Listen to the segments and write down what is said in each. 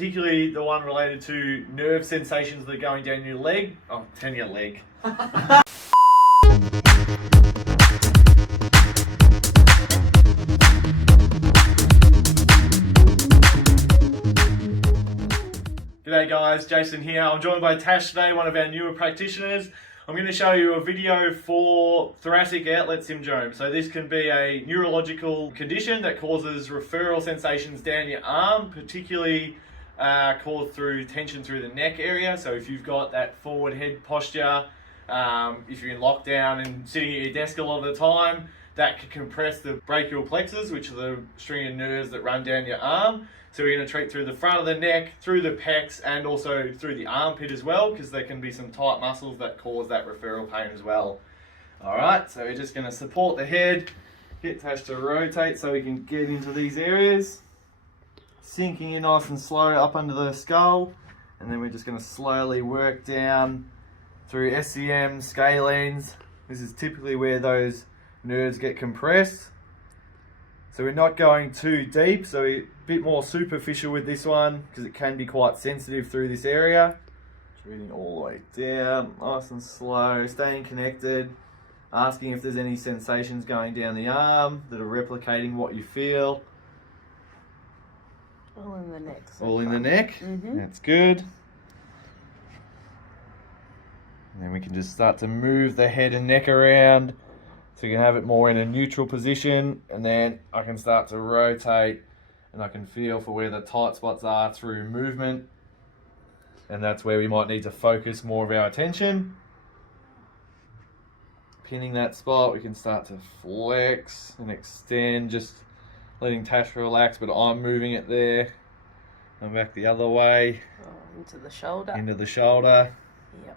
particularly the one related to nerve sensations that are going down your leg. Oh, down your leg. G'day guys, Jason here. I'm joined by Tash today, one of our newer practitioners. I'm going to show you a video for thoracic outlet syndrome. So this can be a neurological condition that causes referral sensations down your arm, particularly caused through tension through the neck area. So if you've got that forward head posture, if you're in lockdown and sitting at your desk a lot of the time, that can compress the brachial plexus, which are the string of nerves that run down your arm. So we're going to treat through the front of the neck, through the pecs, and also through the armpit as well, because there can be some tight muscles that cause that referral pain as well. Alright, so we're just going to support the head, get Tash to rotate so we can get into these areas. Sinking in nice and slow up under the skull, and then we're just going to slowly work down through SCM, scalenes. This is typically where those nerves get compressed. So we're not going too deep, so we're a bit more superficial with this one because it can be quite sensitive through this area. Treating all the way down, nice and slow, staying connected, asking if there's any sensations going down the arm that are replicating what you feel. All in the neck. So all in the neck, That's good. And then we can just start to move the head and neck around so you can have it more in a neutral position, and then I can start to rotate and I can feel for where the tight spots are through movement, and that's where we might need to focus more of our attention. Pinning that spot, we can start to flex and extend, just letting Tash relax, but I'm moving it there. And back the other way. Into the shoulder. Into the shoulder. Yep.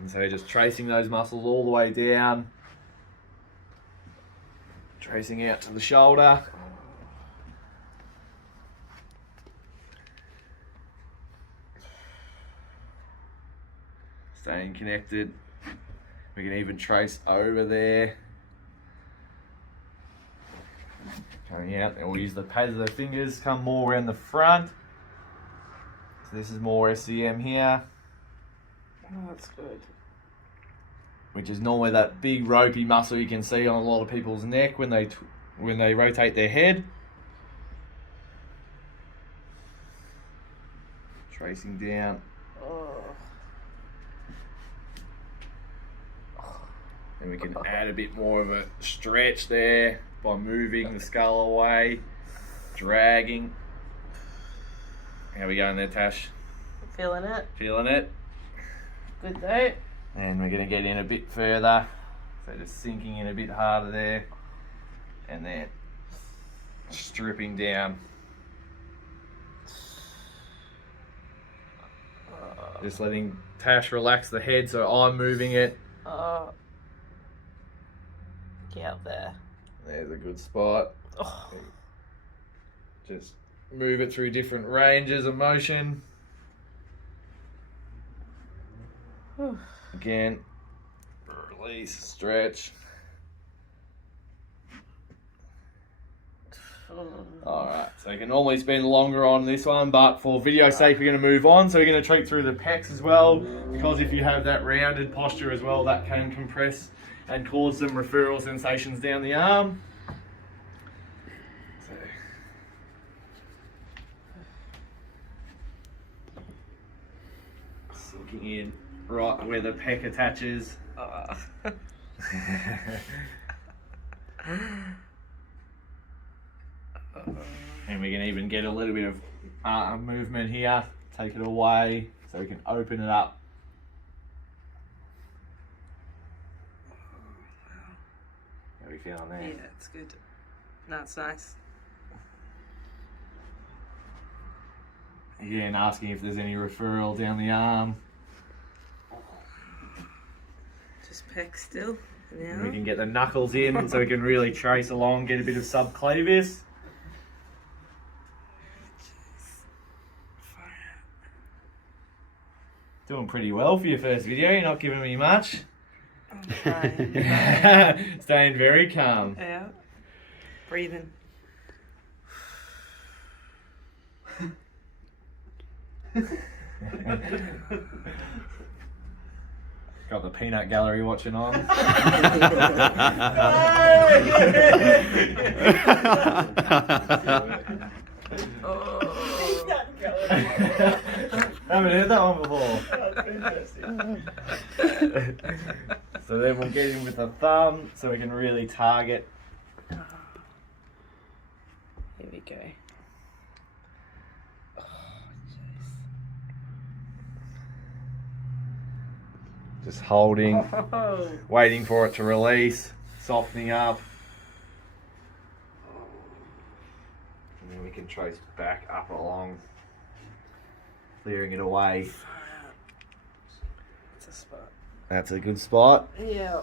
And so just tracing those muscles all the way down. Tracing out to the shoulder. Staying connected. We can even trace over there. Coming out, and we'll use the pads of the fingers, come more around the front. So this is more SCM here. Oh, that's good. Which is normally that big ropey muscle you can see on a lot of people's neck when they rotate their head. Tracing down. And we can add a bit more of a stretch there by moving the skull away, dragging. How we going there, Tash? Feeling it. Feeling it. Good though. And we're going to get in a bit further, so just sinking in a bit harder there, and then stripping down. Just letting Tash relax the head, so I'm moving it. Get up there. There's a good spot. Oh. Just move it through different ranges of motion. Again, release, stretch. Alright, so you can normally spend longer on this one, but for video's sake we're going to move on. So we're going to treat through the pecs as well, because if you have that rounded posture as well, that can compress and cause some referral sensations down the arm. So, sinking in right where the pec attaches. And we can even get a little bit of arm movement here, take it away so we can open it up. How are we feeling there? Yeah, it's good. No, it's nice. Again, asking if there's any referral down the arm. Just pec still. And we can get the knuckles in so we can really trace along, get a bit of subclavius. Doing pretty well for your first video, you're not giving me much. I'm trying. Staying very calm. Yeah. Breathing. Got the peanut gallery watching on. Haven't heard that one before. So then we'll get in with the thumb so we can really target. Here we go. Just holding, Oh. waiting for it to release, softening up. And then we can trace back up along, clearing it away. It's a spot. That's a good spot. Yeah.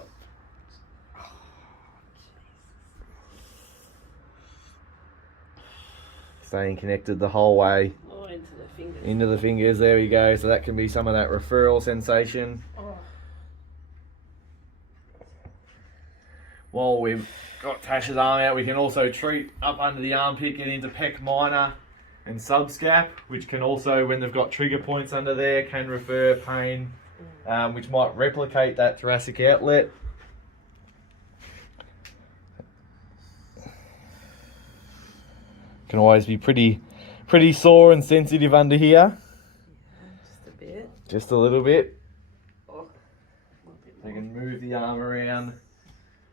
Staying connected the whole way Oh, into the fingers. into the fingers. There we go. So that can be some of that referral sensation. Oh. While we've got Tash's arm out, we can also treat up under the armpit, get into pec minor and subscap, which can also, when they've got trigger points under there, can refer pain, which might replicate that thoracic outlet. Can always be pretty sore and sensitive under here. Just a bit. Just a little bit. Oh. A little bit You more. can move the arm around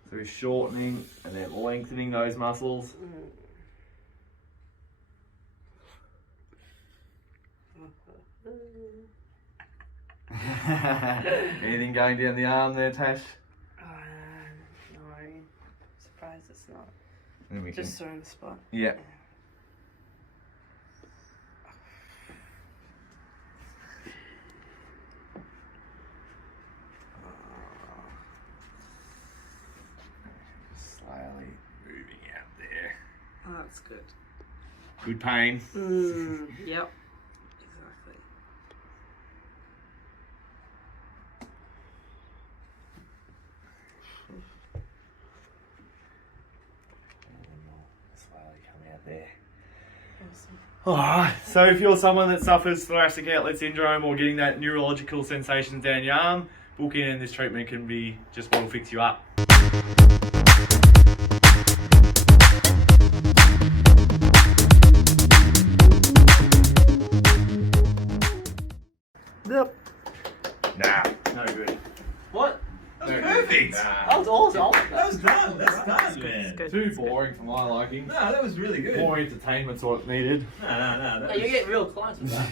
through shortening and then lengthening those muscles. Anything going down the arm there, Tash? No. Surprised it's not. Then we Just sore in the spot. yeah. Slowly moving out there. Oh, that's good. Good pain. Yep. Exactly. Slowly come out there. Awesome. Alright, so if you're someone that suffers thoracic outlet syndrome or getting that neurological sensations down your arm, book in and this treatment can be just what will fix you up. Yep. Nah, no good. What? No good. Perfect. Nah. That was awesome. That was done. That's done, man. Good. Too boring for my liking. No, that was really good. More entertainment's what needed. No. Oh, you get real clients with that.